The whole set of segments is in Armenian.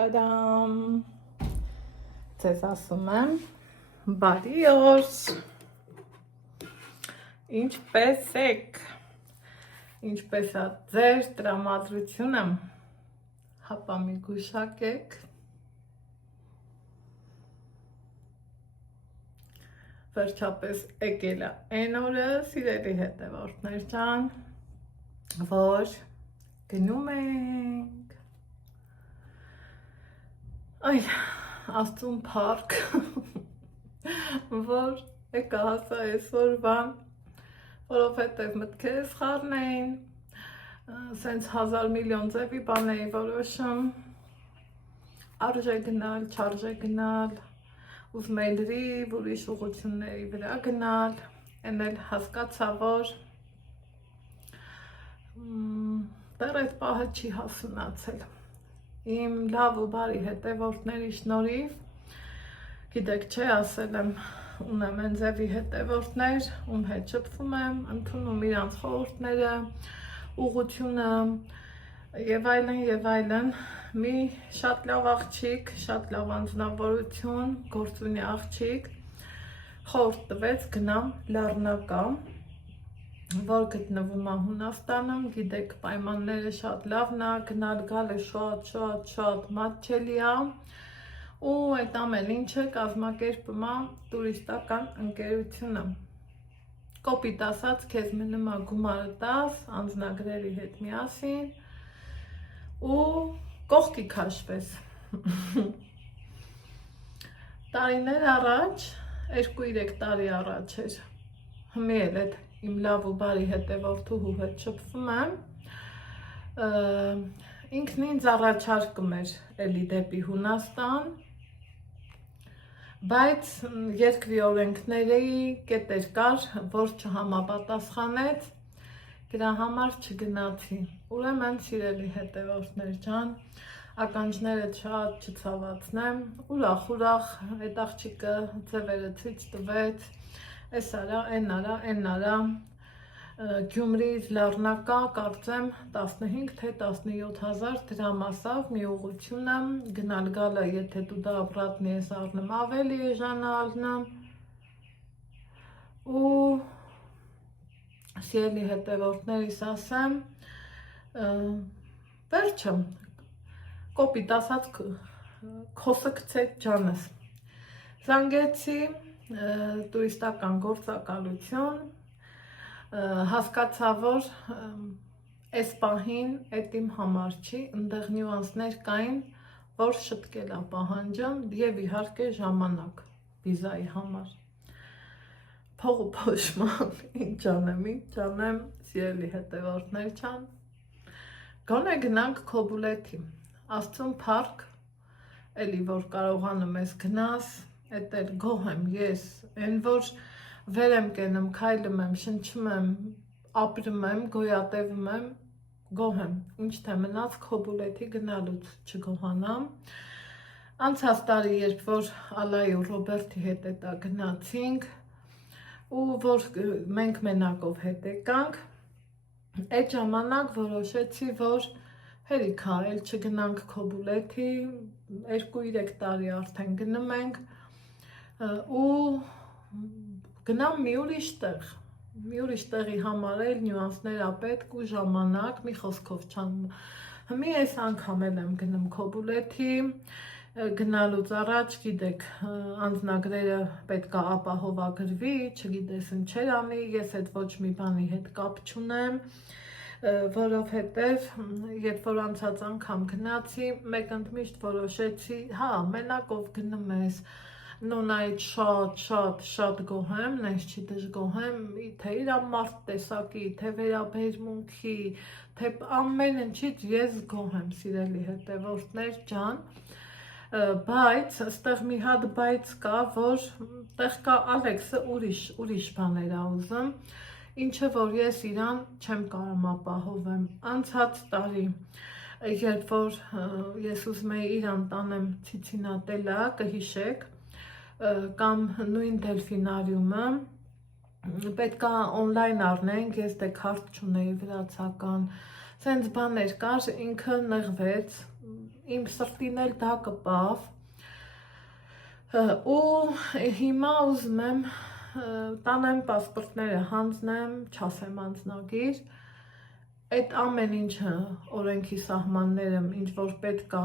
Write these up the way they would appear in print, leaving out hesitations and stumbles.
Տադամ, ձեզ ասում եմ, բարի օր, ինչպես եք, ինչպես է ձեր տրամադրությունը, հապա մի գուշակեք, վերջապես եկել է այն օրը, սիրելի հետևորդներ ջան, որ գնում ենք, այ, Աստծուն փառք, որ եկա հասա այսօրվան, որովհետև մտքերս խառնեին, սենց 1000 միլիոն ձևի բան էի որոշում, արժե գնալ, չարժե գնալ, ուզում էի լրիվ ուրիշ ուղղությունների վրա գնալ, են էլ հասկացա, որ դեռ այդ պահը չի հասունացել, իմ լավ ու բարի հետևորդների շնորհիվ, գիտեք չէ, ասել եմ, ունեմ են ձևի հետևորդներ, ում հետ շփվում եմ, ընդունում իրանց խորհուրդները, ուղղությունը եւ այլն, մի շատ լավ աղջիկ, շատ լավ անձնավորություն, գործունի աղջիկ, խորհուրդ տվեց գնամ Լեռնակա, որ գտնվում է Հունաստանում, գիտեք պայմանները շատ լավն է, գնալ գալը շատ մատչելի է ու այդ ամեն ինչը կազմակերպում է տուրիստական ընկերությունը, կոպիտ ասած քեզ մնում է գումարը տաս անձնագրերի հետ միասին ու կողքի քաշվես, տարիներ առաջ, 2-3 տարի առաջ էր, հիմի էլ այդ իմ լավ ու բարի հետևորդուհու հետ շփվում եմ, ինքն ինձ առաջարկում էր էլի դեպի Հունաստան, բայց երկրի օրենքների կետեր կար, որ չհամապատասխանեց, դրա համար չգնացի, ուրեմն սիրելի հետևորդներ ջան, ականջները շատ չցավացնեմ, ուրախ այդ աղջիկը ձևերը ցույց տվեց, այս արա, այն արա, Գյումրիից Լեռնակա, կարծեմ 15 թե 17 հազար դրամ ասավ մի ուղղությունը, գնալ գալը, եթե դու դա ապրատնի ես առնում ավելի էժանալն ու սիրելի հետևորդներիս ասեմ, վերջը, կոպիտ ասած քոսը գցեց ջանս, զանգեցի տուրիստական գործակալություն, հասկացա, որ այս պահին այդ իմ համար չի, ընդեղ նյուանսներ կային, որ շտկել է պահանջում և իհարկե ժամանակ վիզայի համար, փող ու փոշման, ինչ անեմ, սիրելի հետևորդներ ջան, գոնե գնանք Քոբուլեթի, Աստծուն փառք, էլի որ կարողանում ես գնաս, էդ էլ գոհ եմ ես, այն որ վեր եմ կենում, քայլում եմ, շնչում եմ, ապրում եմ, գոյատևում եմ, գոհ եմ, ինչ թե մնաց Քոբուլեթի գնալուց չգոհանամ, անցած տարի երբ որ Ալայի ու Ռոբերտի հետ էտա գնացինք ու որ մենք մենակով հետ եկանք, այդ ժամանակ որոշեցի, որ հերիք է, էլ չգնանք Քոբուլեթի, 2-3 տարի արդեն գնում ենք ու գնամ մի ուրիշ տեղի համար էլ նյուանսներ ա պետք ու ժամանակ, մի խոսքով չան, հիմի այս անգամ էլ եմ գնում Քոբուլեթի, գնալուց առաջ, գիտեք, անձնագրերը պետք է ապահովագրվի, չգիտես ինչեր անի, ես այդ ոչ մի բանի հետ կապ չունեմ, որովհետև երբ որ անցած անգամ գնացի, մեկ ընդմիշտ որոշեցի, հա, մենակով գնում ես, նոնայից շատ գոհ եմ, նենց չի դժգոհ եմ, թե իրամարդ տեսակի, թե վերաբերմունքի, թե ամեն ինչից ես գոհ եմ, սիրելի հետևորդներ ջան, բայց, ստեղ մի հատ բայց կա, որ տեղ կա Ալեքսը ուրիշ բաներ ա ուզում, ինչը որ ես իրան չեմ կարում ապահովեմ, անցած տարի, երբ որ ես ուզում էի իրան տանեմ Ցիցինատելա, կհիշեք, կամ նույն դելֆինարիումը, պետք է օնլայն առնենք, ես դե քարտ չունեի վրացական, սենց բաներ կար, ինքը նեղվեց, իմ սրտին էլ դա կպավ ու հիմա ուզում եմ տանեմ պասպորտները հանձնեմ, չասեմ անձնագիր, այդ ամեն ինչը օրենքի սահմանները ինչ որ պետք է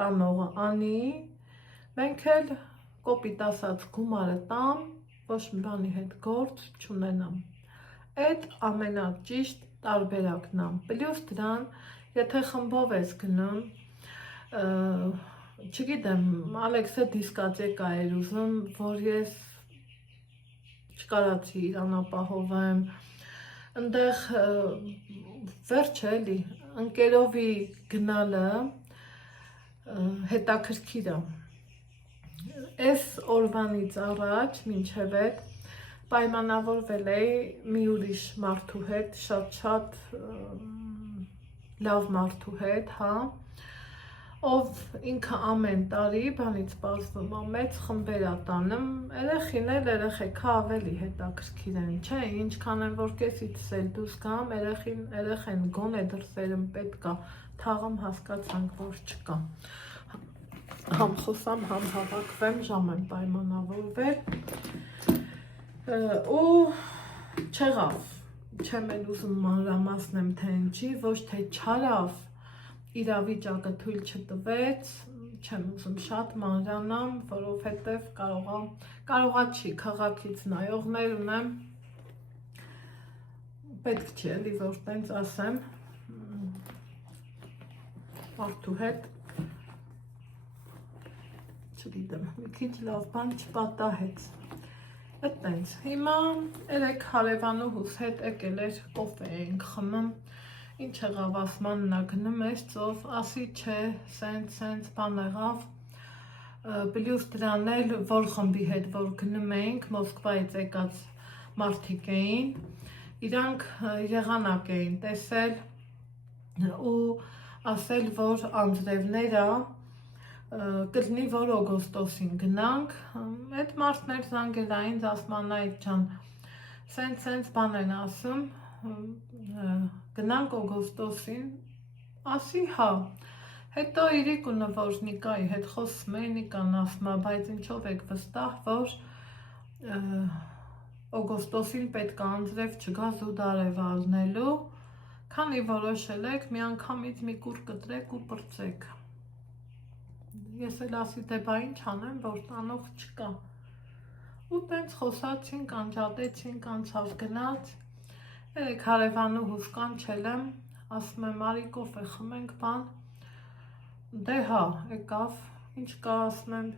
տանողը անի, մենք էլ կոպիտ ասած գումարը տամ, ոչ մի բանի հետ գործ չունենամ, այդ ամենաճիշտ տարբերակն է, պլյուս դրան, եթե խմբով ես գնում, չգիտեմ, Ալեքսը դիսկոտեկա էր ուզում, որ ես չկարացի իրան ապահովեմ, ընդեղ վերջը էլի, ընկերովի գնալը հետաքրքիր է, այս օրվանից առաջ մինչև այդ պայմանավորվել էի մի ուրիշ մարդու հետ, շատ լավ մարդու հետ, հա, ով ինքը ամեն տարի բանից պարզվում է մեծ խմբեր է տանում, երեխին էլ երեխեքա ավելի հետաքրքիր են, չէ, ինչքան են որ կեսից էլ դուրս գամ, երեխեն գոնե դրսերում պետք է թաղում հասկացանք, որ չկա, համ խոսամ, համ հավաքվեմ, ժամ եմ պայմանավորվել ու չեղավ, չեմ էլ ուզում մանրամասնեմ թե ինչի, ոչ թե չարավ, իրավիճակը թույլ չտվեց, չեմ ուզում շատ մանրանամ, որովհետև կարողա չի, քաղաքից նայողներ ունեմ, պետք չի էլի, որ տենց ասեմ, մարդու հետ, չգիտեմ, մի քիչ լավ բան չպատահեց, այդ տենց, հիմա երեք հարևանուհուս հետ եկել էր կոֆե էինք խմում, ինչ եղավ ասման նա գնում ես ծով, ասի չէ, սենց բան եղավ, պլյուս դրան էլ որ խմբի հետ որ գնում էինք, Մոսկվայից եկած մարդիկ էին, իրանք եղանակ էին տեսել ու ասել, որ անձրևները կլինի, որ օգոստոսին գնանք, այդ մարդներ զանգել էին, ասմանայիտ ջան, սենց բան են ասում, գնանք օգոստոսին, ասի հա, հետո իրիկ ու նվորնիկայի հետ խոսում էի, Նիկան ասում է, բայց ինչով եք վստահ, որ օգոստոսին պետք է անձրև չգա զուտ արև ազնելու, քանի որոշել եք, միանգամից մի կուր կտրեք ու պրծեք, ես էլ ասի թե բա ինչ անեմ, որ տանող չկա, ու տենց խոսացինք, անջատեցինք, անցավ գնաց, երեք հարևանուհուս կանչել եմ, ասում եմ արի կոֆե խմենք բան, դե հա, եկավ, ինչ կա, ասում եմ,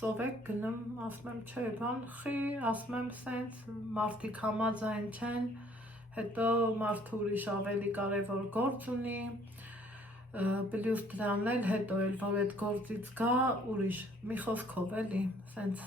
ծով եք գնում, ասում եմ, չէ, բան, խի, ասում եմ, սենց, մարդիկ համաձայն չեն, հետո մարդը ուրիշ ավելի կարևոր գործ ունի, պլյուս դրան էլ, հետո էլ, որ այդ գործից գա, ուրիշ, մի խոսքով էլի, սենց,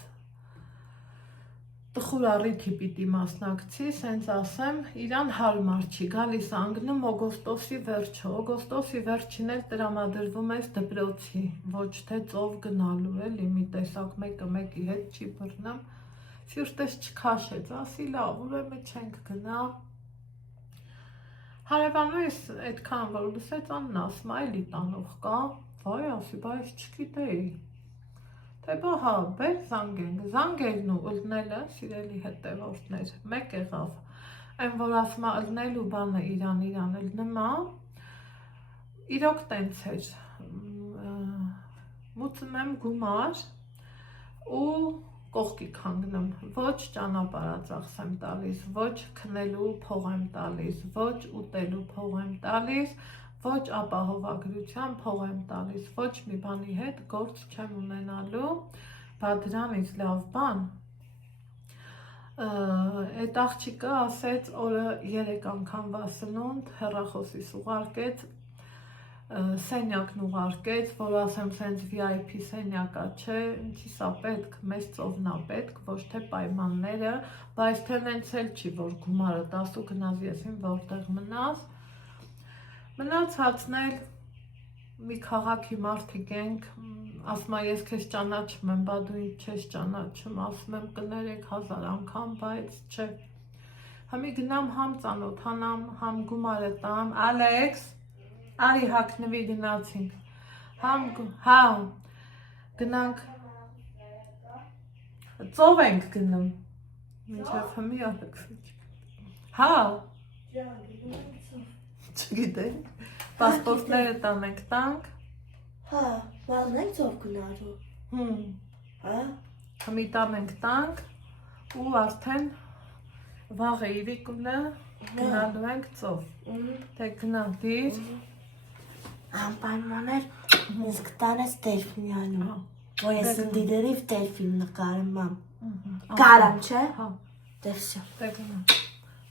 տխուր առիթի պիտի մասնակցի, սենց ասեմ, իրան հարմար չի, գալիս անգնում օգոստոսի վերջը, օգոստոսի վերջին էլ տրամադրվում ես դպրոցի, ոչ թե ծով գնալու, էլի, մի տեսակ մեկը մեկի հետ չի բռնում, սիրտես չքաշեց, ասի լավ, ուրեմն չենք գնա, հարևանուհիս այդքան որ լսեց անն ասում, էլի տանող կա, վայ, ասի, բայց չգիտեի, թե բա հա, բեր զանգելն ու ըլնելը, սիրելի հետևորդներ, մեկ եղավ, այն որ ասում է ըլնելու բանը իրան ըլնում է, իրոք տենց էր, մուծում եմ գումար ու կողքի կանգնում, ոչ ճանապարհածախս եմ տալիս, ոչ քնելու փող եմ տալիս, ոչ ուտելու փող եմ տալիս, ոչ ապահովագրության փող եմ տալիս, ոչ մի բանի հետ գործ չեմ ունենալու, բա դրանից լավ բան, այդ աղջիկը ասեց օրը 3 անգամվա սնունդ, հեռախոսիս ուղարկեց, սենյակն ուղարկեց, որ ասեմ սենց VIP սենյակա չէ, ինչի սա պետք, մեզ ծովնա պետք, ոչ թե պայմանները, բայց թե նենց էլ չի, որ գումարը տասու գնաս եսին որտեղ մնացածն էլ մի քաղաքի մարդիկ ենք, ասում ես քեզ ճանաչում եմ, բա դու ինձ չես ճանաչում, ասում եմ կներեք 1000 անգամ, բայց չէ, համի գնամ համ ծանոթանամ, համ գումարը տամ, Ալեքս, արի հագնվի գնացինք, Հա, գնանք, ծով ենք գնում, մինչև հմի ալեքսիչ, հա, չգիտենք, պասպորտները տանենք տանք, հա, վաղն ենք ծով գնարու, հա, հմի տանենք տանք, ու արդեն վաղ է իրիկունը գնալու ենք ծով, թե գնանք դիր, անպայմաններ ինձ կտանես դելֆինյանում, որ ես դիդերիվ դելֆին նկարում եմ, կարամ չէ, դեսյա, թե գնանք,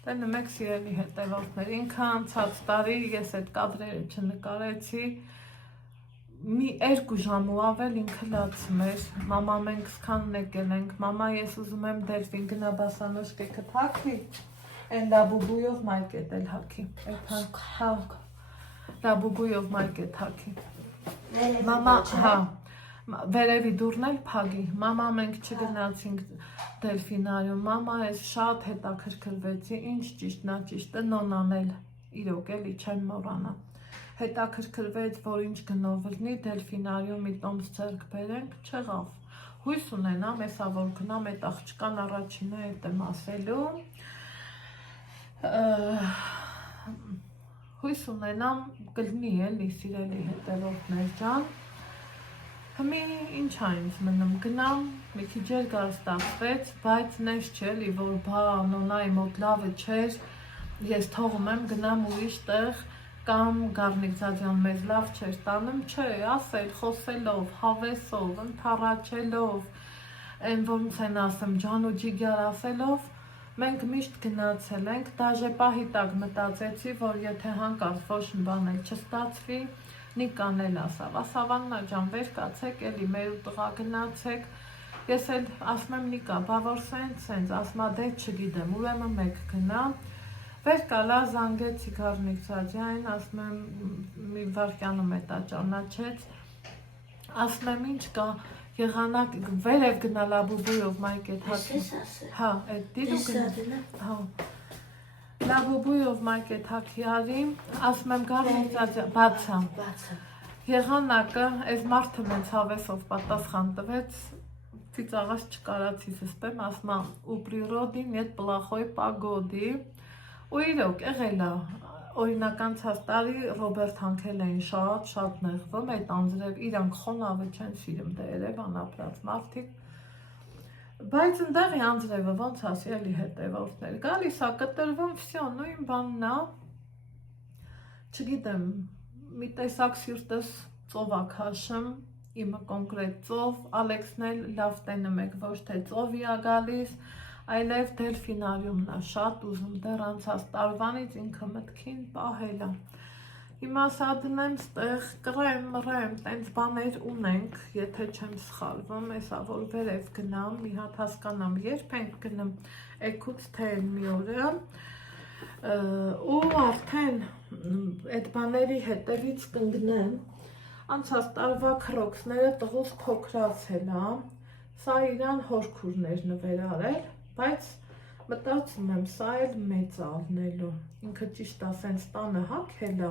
տենը մեկ սիրելի հետևորդներ, ինքը անցած տարի ես այդ կադրերը չնկարեցի, մի 2 ժամ ու ավել ինքը լացում էր, մամա մենք սկանն եկել ենք, մամա ես ուզում եմ դելֆին գնա բասանոշկե կթակվի, են լաբուբույով մայկետ էլ հաքի, լաբուբույով մայկետ հաքի, մամա, հա, վերևի դուրն էլ փագի, մամա մենք չգնացինք դելֆինարիում, մամա ես շատ հետաքրքրվեցի, ինչ ճիշտ նա ճիշտը նոնան էլ, իրոք էլի չեմ մոռանա, հետաքրքրվեց, որ ինչ գնով լինի, դելֆինարիում մի տոմս ձեռք բերենք, չեղավ, հույս ունենամ, եսա որ գնամ այդ աղջկան առաջինը էդ եմ ասելու, հույս ունենամ կլինի էլի սիրելի հետևորդներ ջան, հմի ինչ ա ինձ մնում, գնամ, մի քիչ երկար ստացվեց, բայց նես չէ էլի, որ բա նոնայի մոտ լավը չէր, ես թողում եմ գնամ ուրիշ տեղ, կամ Գառնիկ Ձադյան մեզ լավ չէր տանում, չէ, ասել, խոսելով, հավեսով, ընդառաջելով, այն ոնց են ասեմ, ջան ու ջիգյար ասելով, մենք միշտ գնացել ենք, դաժե պահի տակ մտածեցի, որ եթե հանկարծ ոչ մի բան էլ չստացվի, Նիկան էլ ասավ, ասավաննա ջան, վեր կացեք, էլի մեր ու տղա գնացեք, ես էլ ասում եմ Նիկա, բա որ սենց, ասում ա դե չգիտեմ, ուրեմն մեկ գնա, վեր կալա զանգեցի Գառնիկ Ձադյան, ասում եմ մի վարկյանում հետա ճանաչեց, ասում եմ ինչ կա, եղանակ վերև գնա լաբուբույով մայկետ հաքի, հա, այդ դիրու գնա, հա, լաբուբույով մայկետ հաքի արի, ասում եմ Գառնիկ Ձադյան, բացա, եղանակը, այս մարդը մենց հավեսով պատասխան տվեց, ծիծաղած չկարացի սստեմ, ասում եմ ու պրիրոդի նետ պլախոյ պագոդի, ու իրոք եղել է, օրինակ անցած տարի Ռոբերտ հանքել էին շատ նեղվում, այդ անձրև իրանք խոնավը չեն սիրում դե Երևան ապրած մարդիկ, բայց ընդեղի անձրևը ոնց ասի էլի հետևորդներ, գալիս ա կտրվում, վսյո, նույն բանն ա, չգիտեմ, մի տեսակ սիրտս ծով ա քաշում, իմը կոնկրետ ծով, Ալեքսն էլ լավ տենում եք, ոչ թե ծովի ա գալիս, այլև դելֆինարիումն ա շատ ուզում, դեռ անցած տարվանից ինքը մտքին պահել ա, հիմա սա դնեմ ստեղ, կռեմ, տենց բաներ ունենք, եթե չեմ սխալվում, եսա որ վերև գնամ, մի հատ հասկանամ, երբ ենք գնում, էքուց թե մի օրը, ու արդեն այդ բաների հետևից կընկնեմ, անցած տարվա քրոքսները տղուս փոքրացել ա, սա իրան հորքուրներ նվերարել, բայց մտածում եմ սա էլ մեծ ալնելու, ինքը ճիշտ ասենց տանը հագել ա,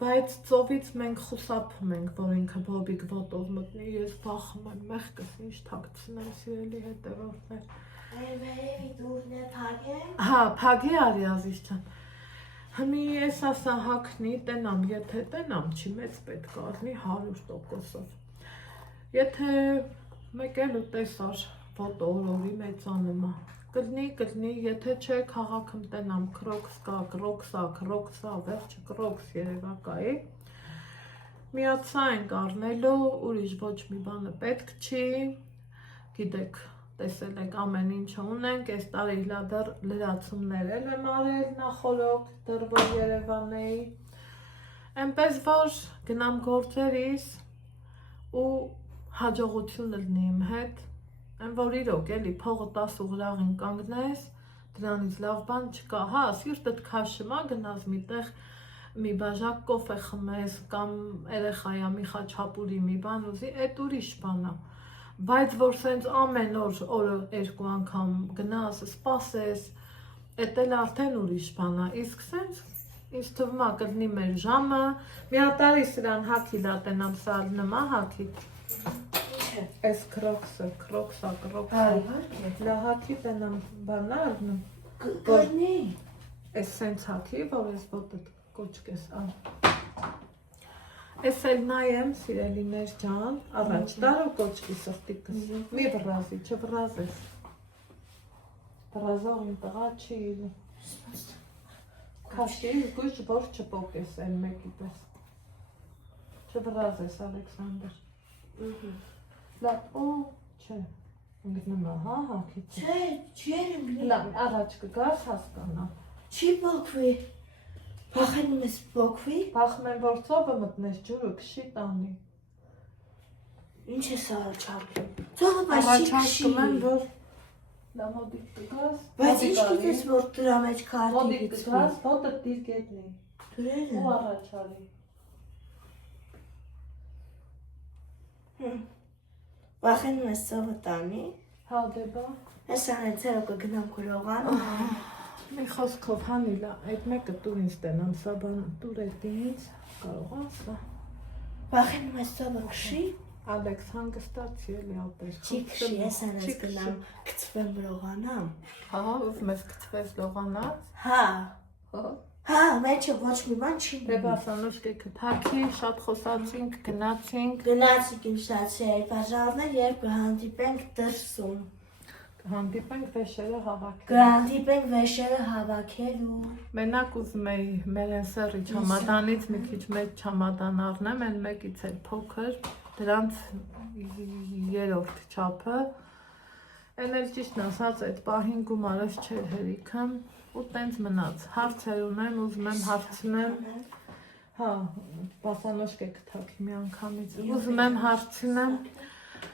բայց ծովից մենք խուսափում ենք, որ ինքը բոբիկ ոտով մտնի, ես վախում եմ, մեղքս ինչ թաքցնեմ սիրելի հետևորդներ, վերևի դուրն է փագեն, հա, փագի արի ազիզ ջան, հմի ես ասա հագնի, տենամ, եթե տենամ, չի մեծ պետք ալնի 100%-ով, եթե մեկ էլ ու տեսար ոտը օրորի մեծանում ա, կլնի, եթե չէ քաղաքում տենամ քրոքս կա, քրոքսա, վերջը քրոքս երևակայի, միացա ենք առնելու, ուրիշ ոչ մի բանը պետք չի, գիտեք, տեսել եք ամեն ինչը ունենք, այս տարի դեռ լրացումներ էլ եմ արել նախորոք, դեռ որ Երևան էի, այնպես որ գնամ գործերիս ու հաջողություն լինի իմ հետ, Այն որ իրոք էլի փողը 10 ուղրաղին կանգնես, դրանից լավ բան չկա, հա, սիրտդ քաշում ա, գնաս միտեղ մի բաժակ կոֆե խմես կամ երեխայա մի խաչապուրի մի բան ուզի, այդ ուրիշ բան ա, բայց որ սենց ամեն օր օրը 2 անգամ գնաս, սպասես, այդ էլ արդեն ուրիշ բան ա, իսկ սենց Ինձ թվում է կլինի մեր ժամը։ Մի հատ արի սրան հագի դա տենամ սալ նմա հագի։ Այս քրոքսը։ Լա հագի տենամ բանա առնում։ Կրնի։ Այս սենց հագի, որ ես ոտը կոչկես Ես էլ նայեմ, սիրելիներ ջան, առաջ տարո կոչկի սխտիկս, մի վրազի, չվրազես, վրազող իմ տղա չի, կաշի գույջ որ չպոկես էլ մեկի պես, չվրազես Ալեքսանդր, լատ ու չէ, ընգնմա հա հակիցը, Չէ, չի լավ, առաջ կգաս հասկանա, Չի բոքվի, Փախենում ես բոքվի, Փախում եմ որ ծովը մտնես ջուրը կշի տանի, Ինչ ես առաջարկում, Ծովը բայց չի կշի, որ Դա մոդիկ կգաս, Բայց ինչ գիտես որ դրա մեջ քարտի մոդիկ գցվի, կգաս, ոտը դիր գետնի, Դուրերը, ու առաջ արի, Վախենում ես ծովը տանի, հա դեպա, Ես անեցերը կգնամ կրողան, մի խոսքով հանիլա, այդ մեկը տուր ինձ տենամ, սա բան տուր էդ ինձ, կարող ասա, Վախենում ես ծովը կշի, Ալեքս հանգստացի էլի ապեր, Չի կշի, ես անես գնամ կծվեմ լողանամ, Հա, ուզում ես կծվես լողանած, Հա, մեջը ոչ մի բան չի դեպա սանոշկե կթակի, շատ խոսացինք, գնացինք, Գնացիք իմ շացի բաժարներ և կհանդիպենք դրսում, Հանդիպենք վեշերը հավաքել, Կհանդիպենք վեշերը հավաքելու, Մենակ ուզում էի մեր են սերի չամադանից մի քիչ մեծ չամադան առնեմ, են մեկից էլ փոքր, դրանց երորդ չափը, են էլ ճիշտն ասած այդ պահին գումարս չէր հերիքը, ու տենց մնաց, հարցեր ունեմ, ուզում եմ հարցնեմ, հա, բասանոշկ է կթակի մի անգամից, ուզում եմ հարցնեմ,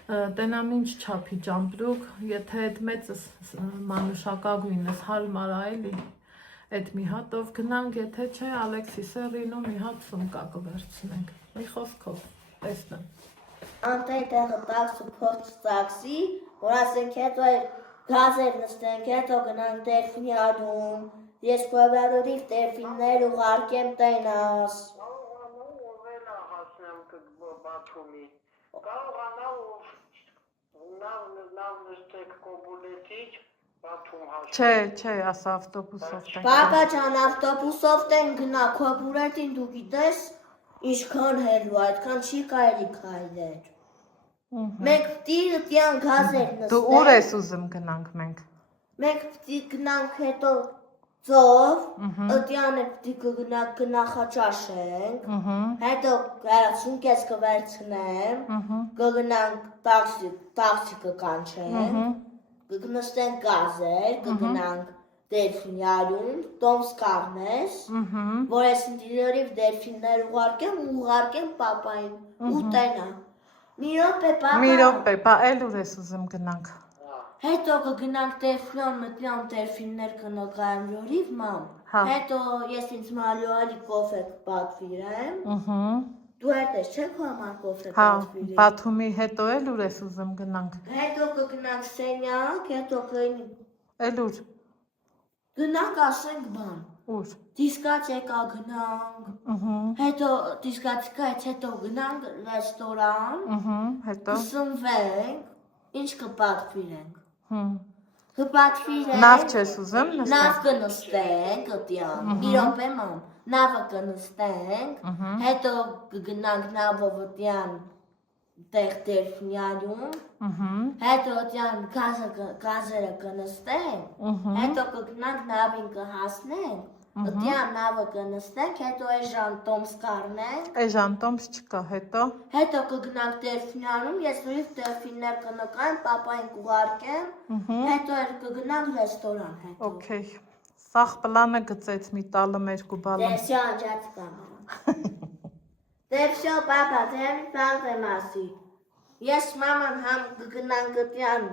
տենամ ինչ չափի ճամպրուկ, եթե այդ մեծս մանուշակագույնս հարմար այլի, այդ մի հատով գնանք, եթե չէ, Ալեքսի սերին ու մի հատ սումկա կվերցնենք, մի խոսքով, տեսնեմ։ Անտեղ տեղը տաքս ու փորձ տաքսի, որ ասենք հետո գազեր նստենք, հետո գնանք դերֆինյադում, ես կովերորիվ դերֆիններ ուղարկեմ տենաս։ Կարողանա նավ նստեք կոբուլետից Բաթում հասնենք։ Չէ, ասա ավտոբուսով տենք։ Պապա ջան, ավտոբուսով տեն գնա, քոբուրետին դու գիտես, ինչքան հելու, այդքան չի կարելի քայլել։ Մենք պիտի տյան գազեր նստենք։ Դու ուր ես ուզում գնանք մենք։ Մենք պիտի գնանք հետո ծով, ըտյանը պիտի կնախաճաշենք, հետո սունկես կվերցնեմ, կգնանք տաքսի կկանչենք, կգնստենք գազեր, կգնանք դերֆինյարում, տոմս կաղնես, որ ես ինտիրիորիվ դերֆիններ ուղարկեմ պապային, ու տենա։ Մի րոպե պապա։ Մի րոպե, էլ ուր ես ուզում գնանք։ Հետո կգնանք դերֆիոն մտնյամ դերֆիններ կնոկայեմ լորիվ մամ, հետո ես ինձ մալյուալի կոֆե կպատվիրեմ, դու հետ ես չեք համան կոֆե կպատվիրի։ Բաթումի հետո էլ ուր ես ուզում գնանք։ Հետո կգնանք սենյակ, հետո կգնի։ Էլ ուր։ Գնանք ասենք բան։ Ուր։ Դիսկոտեկա գնանք, հետո դիսկոտեկայից հետո գնանք ռեստորան, հետո կսնվենք, ինչ կպատվիրենք։ Կպատվիրենք։ Նավ չես ուզում նստենք։ Նավ կնստենք ըտյան, մի րոպե մամ, նավը կնստենք, հետո կգնանք նավով ըտյան տեղ դերֆինյարում, հետո ըտյան գազերը կնստենք, հետո կգնանք նավին կհասնենք, ըտյան նավը կնստենք, հետո էժան տոմս կառնենք, Էժան տոմս չկա, հետո կգնանք դերֆինյարում, ես նույնիսկ դերֆիններ կնկայեմ, պապային կուղարկեմ, հետո կգնանք ռեստորան հետո։ Okay, սաղ պլանը գծեց մի տալը երկու բալը։ Դեսյո անջաց կամարա։ Դեսյո պապա, դեմ բանտ եմ ասի։ Ես մաման համ կգնանք ըտյան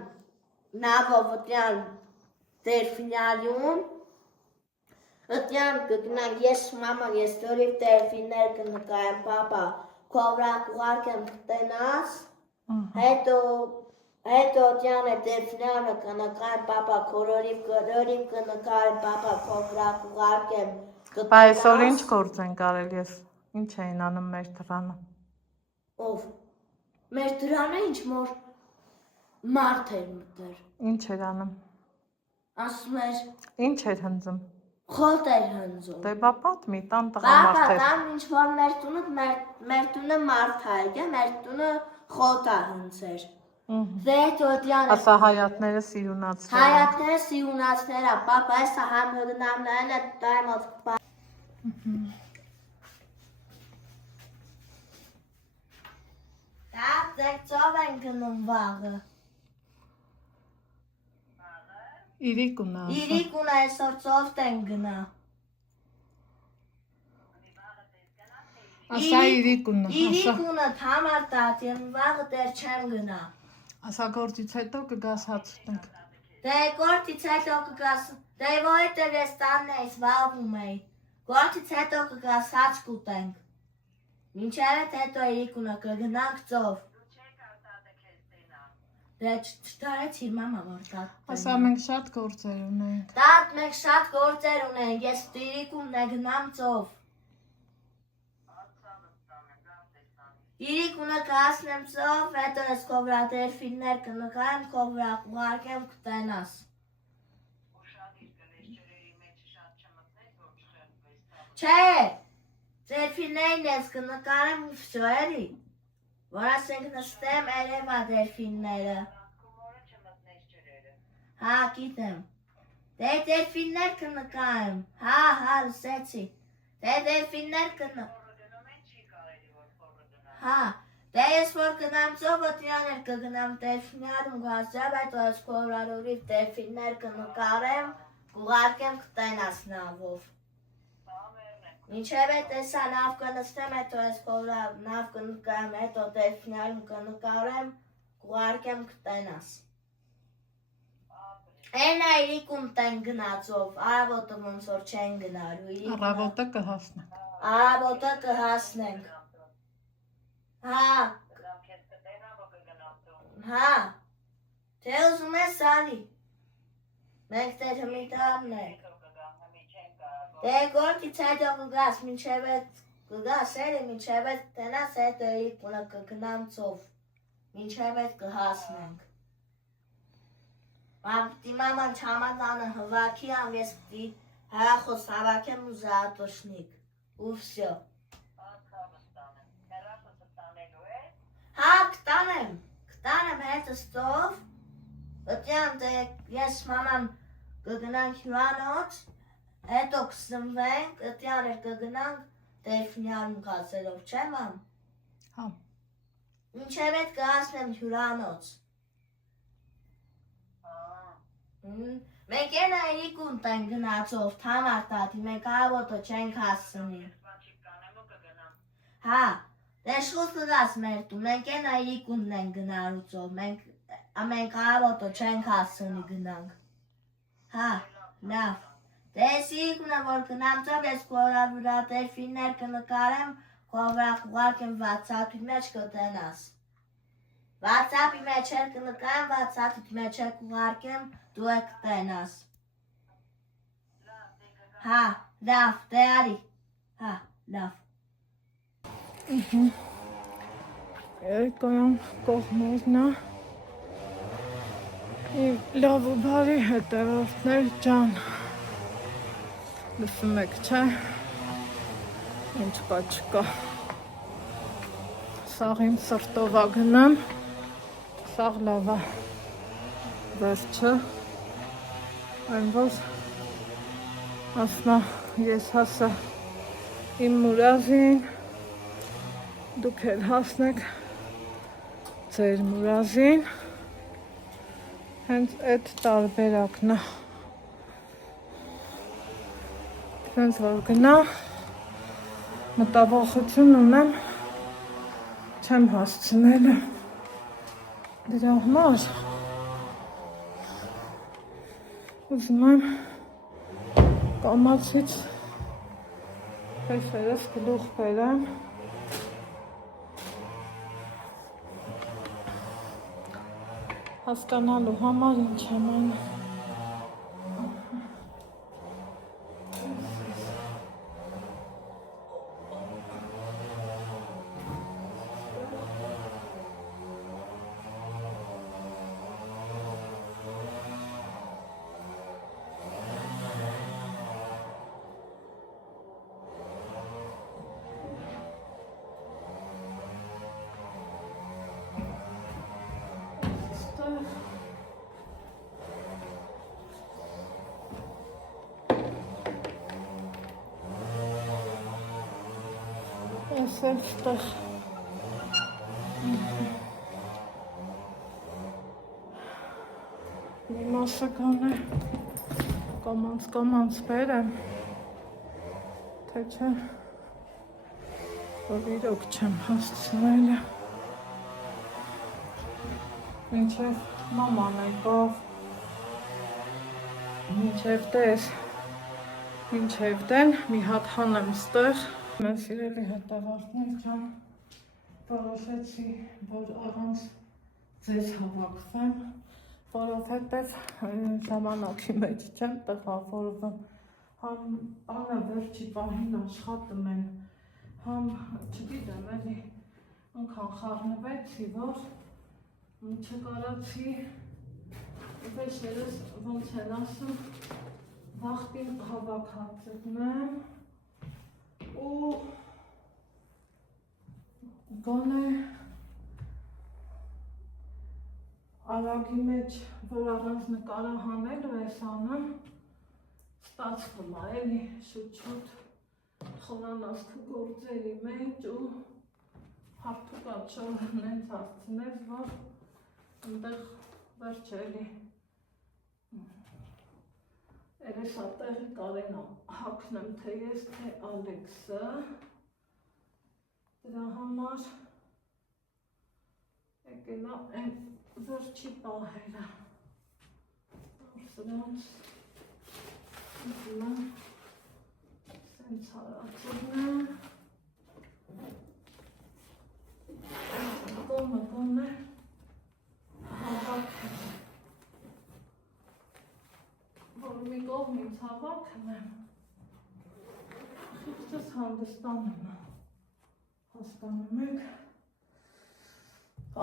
նավով ըտյան դերֆինյարում, ըտյան կգնանք ես մաման, ես դորիվ դերֆիններ կնկայեմ պապա, կովրակ ուղարկեմ կտենաս, հետո Հետո դյանը դեֆնյանը կնկար պապա քորորիվ կնկար պապա քովրակ ուղարկեմ Բա այսօր ինչ գործ են կարել ես, ինչ էին անում մեր դրանը։ Ով, մեր դրանը ինչ մոր մարդ էր մտեր, Ինչ էր անում, ասում էր ինչ էր հնձում, խոտ էր հնձում դե բա պատմի, տան տղա Պապա, մարդ էր։ տան ինչ-որ մեր տունը մարդ հայք է, մեր տունը խոտ է հնձեր Դե հետո դյանը Ասա հայատները սիրունացրել են։ Հայատները սիրունացներ է, պապա, այսա համհգնամներն է դայմոտ պա Դա ձեկ ծով են գնում վաղը Իրիկունը ասա։ Իրիկուն այսօր ծովտ են գնա Ասա իրիկունը, ասա։ Իրիկունը թամար տատ, եմ վաղը դեր չեմ գնա Ասա գործից հետո կգաս հաց ուտենք։ Դե գործից հետո կգաս, դե որտեղ ես տանն էիս վաղվում էի Գործից հետո կգաս հաց կուտենք Մինչև հետո իրիկունը կգնանք ծով Դե չտարեցիր մամա որ տատ Ասա մենք շատ գործեր ունենք։ Տատ մենք շատ գործեր ունենք, ես իրիկունն է գնամ ծով Իրիկունը կհասնեմ ծով, հետո ես կովրա դերֆիններ կնկայեմ, կովրա կուղարկեմ կտենաս Չէ, դերֆիններն ես կնկարեմ ու վսյո էլի Որ ասենք նստեմ երևա դերֆինները Հա, գիտեմ Դե դերֆիններ կնկայեմ, հա, լսեցի Դե դերֆիններ կնկայեմ Հա, դե ես որ կնամ ծովը տյաներ կգնամ դերֆիներում գազյավ, հետո ես կովրարովիվ դերֆիններ կնկարեմ, կուղարկեմ կտենաս նավով Մինչև է տեսա նավ կնստեմ, հետո ես նավ կնկարեմ, հետո դերֆիներում կնկարեմ, կուղարկեմ կտենաս Են այրիկում տեն գնացով, արավոտը ոնց որ չեն գնարու Առավոտը կհասնենք։ Արավոտը կհասնենք Հա, թե ուզում ես սալի, մենք դեր հմիտարն ենք Դե գործից հետո կգաս, մինչև էտ կգաս էլի, մինչև էտ տենաս հետո իրիկունը կգնամ ծով, մինչև էտ կհասնենք Մաման չամատանը հվակի ամ, ես պտի հրախոս հավակեմ ու զատոշնիկ, ու վսյո Հա, կտանեմ հետը ստով, վտյան դե ես մաման կգնանք հյուրանոց, հետո կսնվենք, վտյան էր կգնանք դերֆնյարում կացելով, չէ մամ? Հա Մինչև էտ կհասնեմ հյուրանոց Մենք են այրիկուն տեն գնացով, թամար տատի, մենք ավոտը չենք հասնի Հա Դե շուտ կգաս մեր տուն, մենք են այրիկունն են գնարուծով, մենք ավոտը չենք հասնի գնանք Հա, լավ Դե ես իրիկունը որ գնամ ծով, ես կովրա վրա դերֆիններ կնկարեմ, կովրա կուղարկեմ վացապի մեջ կտենաս Վացապի մեջ էր կնկարեմ, վացապի մեջ էր կուղարկեմ, դու է կտենաս Հա, լավ, դե արի, հա, լավ Երեկոյան կողմերնա Իմ լավ ու բարի հետևորդներ ջան Լսում եք չէ Ինչ կա չկա Սաղ իմ սրտովա գնամ Սաղ լավա Վերջը Այն որ ասմա ես հասա իմ մուրազին Դուք էլ հասնեք ձեր մուրազին Հենց այդ տարբերակն է Հենց որ գնա մտավախություն ունեմ չեմ հասցնելը Դրա համար ուզում եմ կամացից Փեշերս գլուխ բերեմ հասկանալու համար ինչ եմ անում։ Ես էլ ստեղ մի մասը գոնե կոմանց բերեմ, թե չէ, որ իրոք չեմ հասցնել, մինչև մաման եկավ, մինչև տես, մինչև դեն, մի հատ հանեմ ստեղ, Մեր սիրելի հետևորդներ ջան, որոշեցի, որ առանց ձեզ հավաքվեմ, որովհետև ժամանակի մեջ չեմ տեղավորվում, համ բանը վերջի պահին աշխատում են, համ չգիտեմ էլի, ընքան խառնվեցի, որ չկարացի վեշերս ոնց են ասում, վախտին հավաքածնեմ, ու գոնե արագի մեջ, որ առանց նկարահանելու ես անում, ստացվում է էլի շուտ-շուտ խորանացք գործերի մեջ ու հարթուկատ շորնենց հասցնես, որ ընդեղ վերջ էլի Երեսա տեղի կարենա հակնեմ թե ես, թե Ալեքսը, դրա համար եկելա են վերջի պահերը, որ սրանց ուսիմը սենց հարացում է, կոմը հավաքում որ մի կողմից հավաքում եմ, խիղճս հանդստանում եմ, հասկանում եք,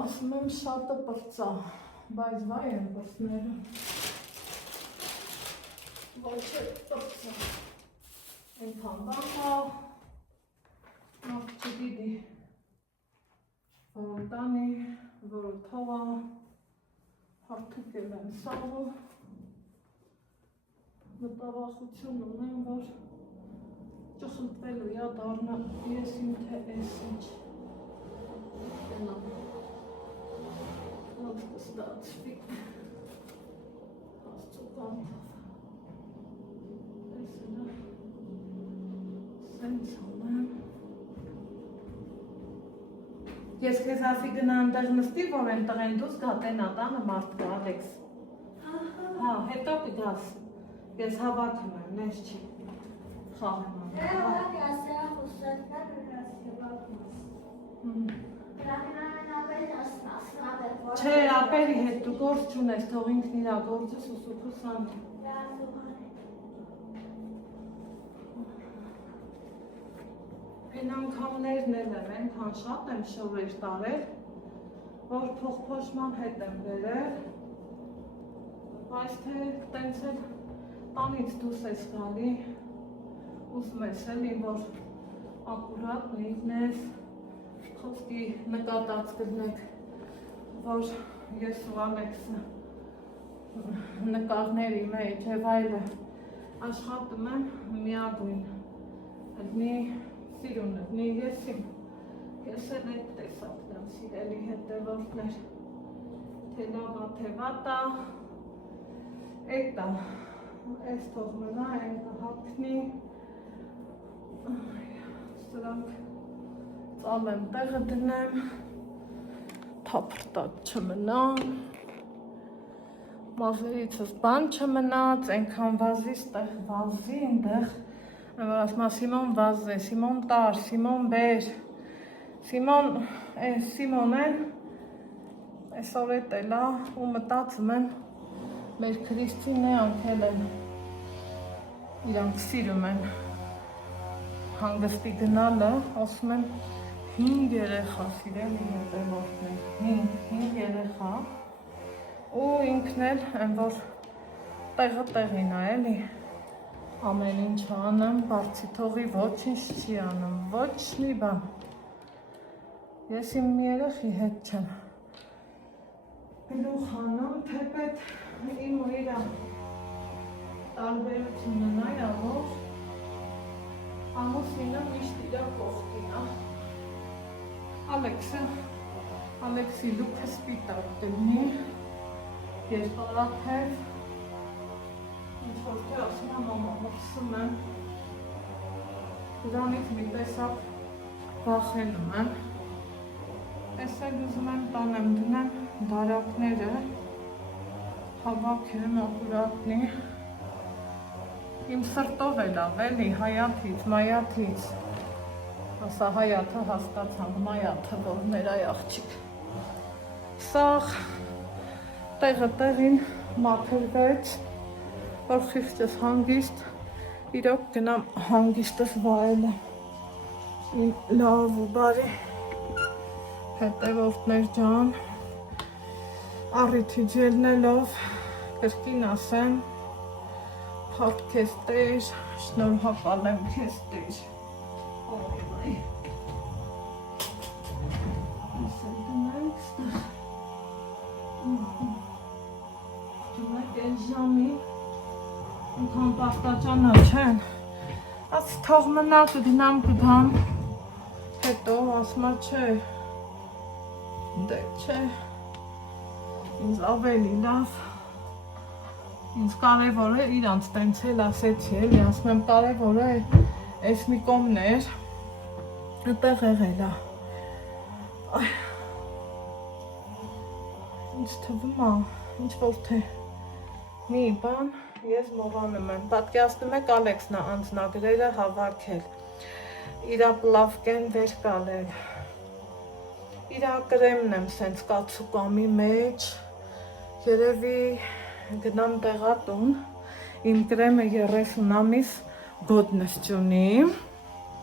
ասում եմ շատը պրծա, բայց վայ եմ պրծներում, ոչ է պրծա, ենքան բախա, մարդ չգիտի, որ տանի, որ թողա, հարթուկել եմ սաղու, մտավախություն ունեմ, որ ճխլտվելու յա դարնա ես իմ թե ես ինչ ոնց կստացվի Աստծու կանթով ես էլա սենց անեմ ես քեզ ասի գնա ընդեղ նստի, որ են տղեն դուս գա տենա տանը մարդ կա Ալեքս հա, հետո կգաս Ես հավաքում եմ, նես չի, խաղեմ անում։ Դրավակ է ասերա խուսրետներ ու հավաքում։ Չէ, ապերի հետ դու գործ չունես, թող ինքն իրա գործը սուսուքուս անում։ Են անգամներն էլ եմ, ենքան շատ եմ շորեր տարել, որ փոխփոշման հետ եմ վերել, բայց թե տենց էլ տանից դուս ես գալի, ուզում ես էլի, որ ակուրատ լինես, խոսքի նկատած կլնեք, որ ես ու Ալեքսը նկարների մեջ և այլը աշխատում եմ միագույն, հտնի սիրուն հտնի եսիմ, ես էլ էտ տեսակն եմ սիրելի հետևորդներ, թե լավա թե վատա, էտա Այս թող մնա, այն կհապնի, սրանք ծալեմ տեղը դնեմ, թապրտատ չմնա, մազերիցս բան չմնաց, այնքան վազից տեղ վազի, այնտեղ, որ ասմա Սիմոն վազ է, Սիմոն տար, Սիմոն բեր, Սիմոն են, Այսօր էտելա ու մտածում եմ մեր Քրիստինն է անկել են իրանք սիրում են հանգստի գնալը, ասում են 5 երեխա սիրելի հետևորդներ, 5 երեխա ու ինքն էլ են որ տեղը տեղին է էլի ամեն ինչ անում, բարձի թողի ոչինչ չի անում, ոչ մի բան ես իմ երեխի հետ չեմ գլուխ անում, թեպետ իմ ու իրա տարբերությունը նա է, որ ամուսինը միշտ իրա կողքին է Ալեքսի լուքը սպիտակ դնի, երկարափև, ինչ-որ թե ասում եմ մամա, մխսում եմ, դրանից մի տեսակ վախենում եմ, ես էլ ուզում եմ տանեմ դնեմ դարակները, հավաքեմ, ակուրատնի, իմ սրտով է լավ էլի, հայաթից, մայաթից, ասա հայաթը հասկացանք, մայաթը, որ մեր այ աղջիկ։ Սաղ տեղը տեղին մաքրվեց, որ խիղճս հանգիստ, իրոք գնամ հանգիստս վայելը, իմ լավ ու բարի հետևորդներ ջան, առիթի ջելնելով, կրկին ասեմ, փառք քեզ Տեր, շնորհակալ եմ քեզ Տեր։ Ժամի ինքան պարտաճանա չեն աց թող մնա կգնամ կգամ հետո ասմա չէ դե չէ ինձ ավելի լավ ինձ կարևոր է իրանց տենց էլ ասեցի էլի ասում եմ կարևոր է այս մի կողմներ այդտեղ եղելա ինձ թվում է ինչ որ թե մի բան ես մոռանում եմ, պատկերացնում եք Ալեքսն է անձնագրերը հավաքել, իրա պլավկեն վեր կալել, իրա կրեմն եմ սենց կացուկամի մեջ, երևի գնամ տեղատուն, իմ կրեմը 30 ամիս գոդնս ճունի,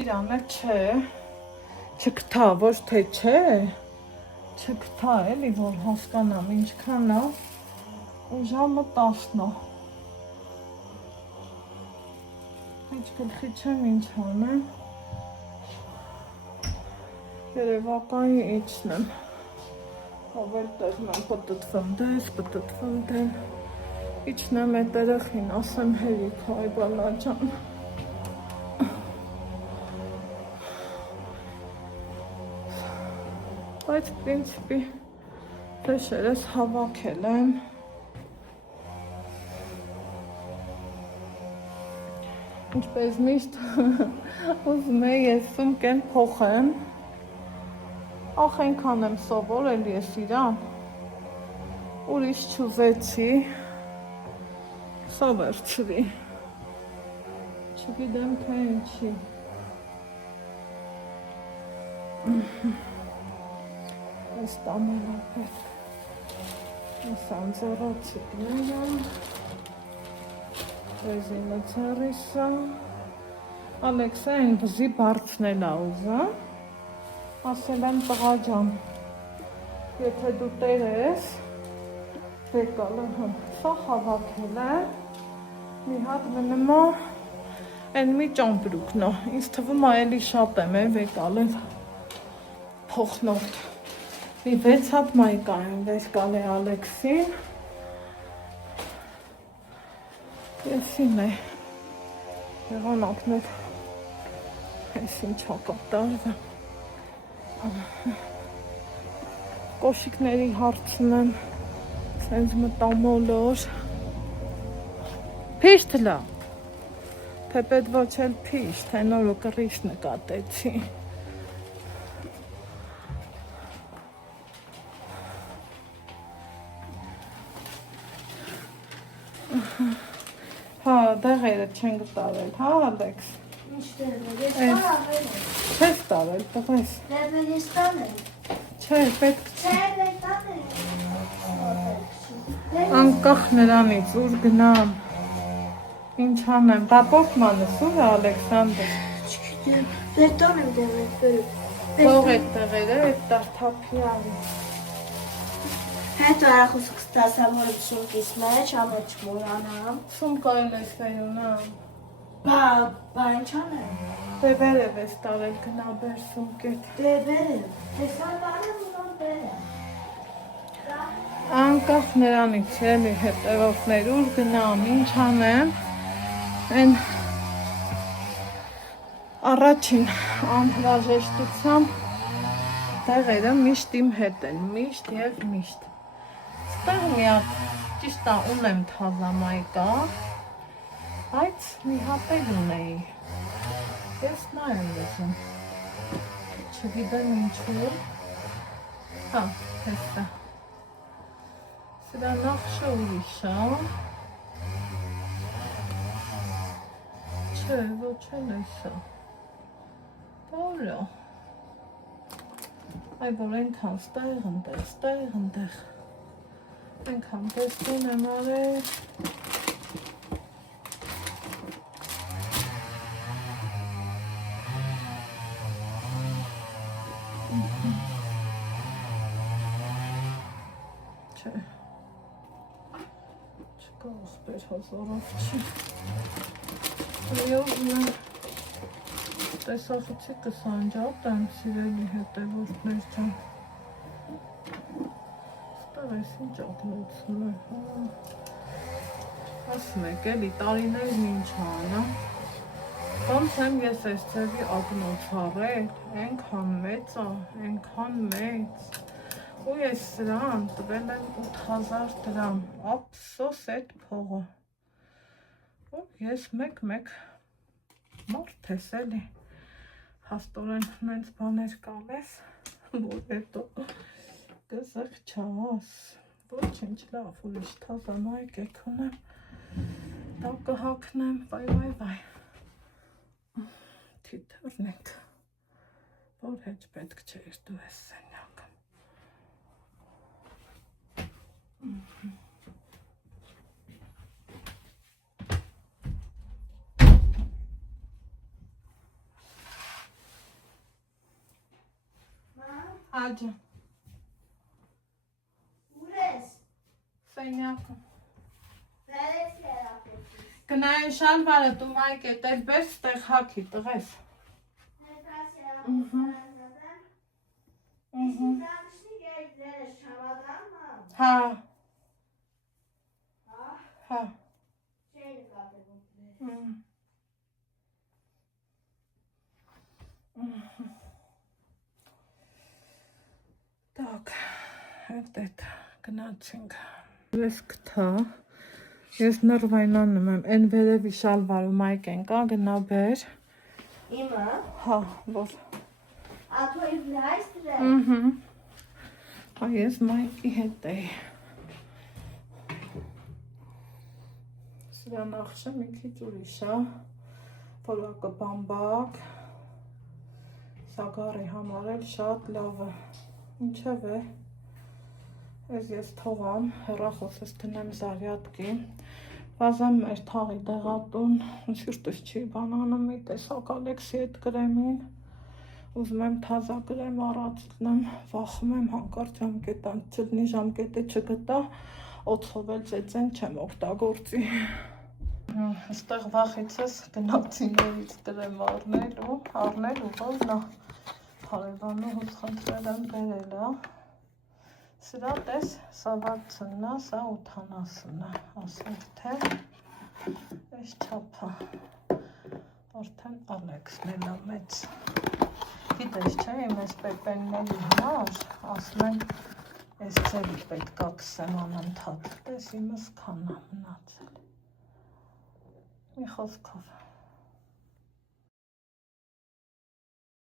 իրանը չէ, չկթա, ոչ թե չէ, չկթա էլի, որ հասկանամ ինչքան է, ու ժամը 10-ն է, ինչ գլխի չեմ ինչ անեմ, երևականի իջնեմ, ավել տեղն եմ պտտվում դես, պտտվում դեն, իջնեմ էտ երեխին, ասեմ հերիք հայ բալա ջան, բայց պրինցիպի վեշերս հավաքել եմ, ինչպես միշտ ուզում է ես սումկեն փոխեմ, ախ ենքան եմ սովորել ես իրան, ուրիշ չուզեցի, սովերցրի, չգիտեմ թե ինչի, ես տամենապետ, ես անձորացիկներ եմ, Ռեզինը ծարիսա, Ալեքսը այն բզի բարձնել է ուզա, ասել եմ տղա ջան, եթե դու տեր ես, վեկալը հմ, սա հավաքել է, մի հատ վնմա, են մի ճամպրուկն է, ինձ թվում այելի շատ եմ վեկալ է փոխնորդ, մի 6 հատ մայկա եմ վեկալ է Ալեքսին, Եսին է, եղանակներ, եսին չակատարվը, կոշիկների հարցն եմ, սենց մտամոլոր, պիշտ լա, թեպետ ոչ էլ պիշտ, հեն օրը կռիշ նկատեցի, Հա, դեղերը չեն գտարել, հա, Ալեքս։ Ինչ դեղեր, ես տարավել եմ։ Չես տարել, տղես։ Դեղեր ես տարել։ Չէ, պետք Չէ, պետք տարել եմ։ Անկախ նրանից ուր գնամ, ինչ անեմ, բապորտմանս ուր է Ալեքսանդր։ Դեր տան եմ դեղել, Թող էդ տեղերը, էդ տարթափի արի։ Հետո արախուսը կստասավորում սումկիս մեջ, ամեջ մորանամ։ Սումկայել ես վերունամ։ Բա ինչ անեմ։ Դե վերև ես տարել գնա բեր սումկետ։ Դե բերեմ, տեսան բարեմ ուրան բերեմ։ Անկախ նրանից էլի հետևորդներ ուր գնամ, ինչ անեմ, են առաջին անհրաժեշտությամբ տեղերը միշտ իմ հետ են, միշտ և միշտ։ Ստեղ մի հատ ճիշտ է ունեմ թազամայկա, բայց մի հատ էլ ունեի։ Ես նա եմ լեզում, չգիտեմ ինչու, հա, հեսա։ Սրա նախշը ուրիշ է, չէ, ոչ էլ էսա, բոլո, այ որ ենքան ստեղ ընդեղ, ենքան տեստուն եմ արել, չէ, չկա ուսպեր հազարով չի, Եվ տեսախցի կսանջատ եմ սիրելի հետևորդներ ջան, ստեղ ես ինչ ակնոցում է, ասում եք էլի տարիներն ինչ անա, ոնց եմ ես այս ձևի ակնոց առել, ենքան մեծ է, ենքան մեծ, ու ես սրան տվել եմ 8000 դրամ, ափսոս էդ փողը, ու ես մեկ մարդ ես էլի, հաստորեն նենց բաներ կալես, որ հետո կզղջաս, ոչինչ լավ, ուրիշ թազանայք եք ունեմ, դա կհակնեմ, վայ, թիթռնեք, որ հեչ պետք չէր դու ես սենյակը։ Աջա։ Ուր ես։ Սենյակը։ Վերեց երախեցիս։ Գնային շալվարը դու մայք է տեր բեր ստեղ հակի տղես։ Հետաս երախեցիս ազատեմ։ Իսկ ինձանիշնի գերիք դերես շավադան մամ։ Հա։ Չէի նկատել Так, հետ գնացինք։ Ես կթա, ես նրվայնանում եմ, են վերևի շալվարը մայք են կա, գնա բեր։ Իմը։ Հա, որ։ Աթոյի վրայս դրել։ Հա, ես մայքի հետ էի։ Սրա նախշը մի քիչ ուրիշ է, որակը բամբակ, սագարի համար էլ շատ լավ է, ինչև է, ես թողամ, հեռախոսս տնեմ զարյատկի, վազեմ մեր թաղի դեղատուն, սիրտս չի բանանում մի տեսակ Ալեքսի հետ գրեմին, ուզում եմ թազա գրեմ առաջտնեմ, վախում եմ հանկարծ ժամկետան, չլնի ժամկետը չգտա, օծով էլ ծեծեն չեմ օգտագործի։ Այստեղ վախիցս գնացի նորից դրեմ առնելու, որ նա հարևանուհուց խնդրել եմ բերել է, սրա տես սավարցնն է, սա 80-ն է, ասենք թե, այս չապա, արդեն Ալեքսն էլ է մեծ, գիտես չէ, իմ այս պեպենների համար, ասում են, այս ձևի պետք է կսեմ անընդհատ, տես իմս քան է մնացել, մի խոսքով,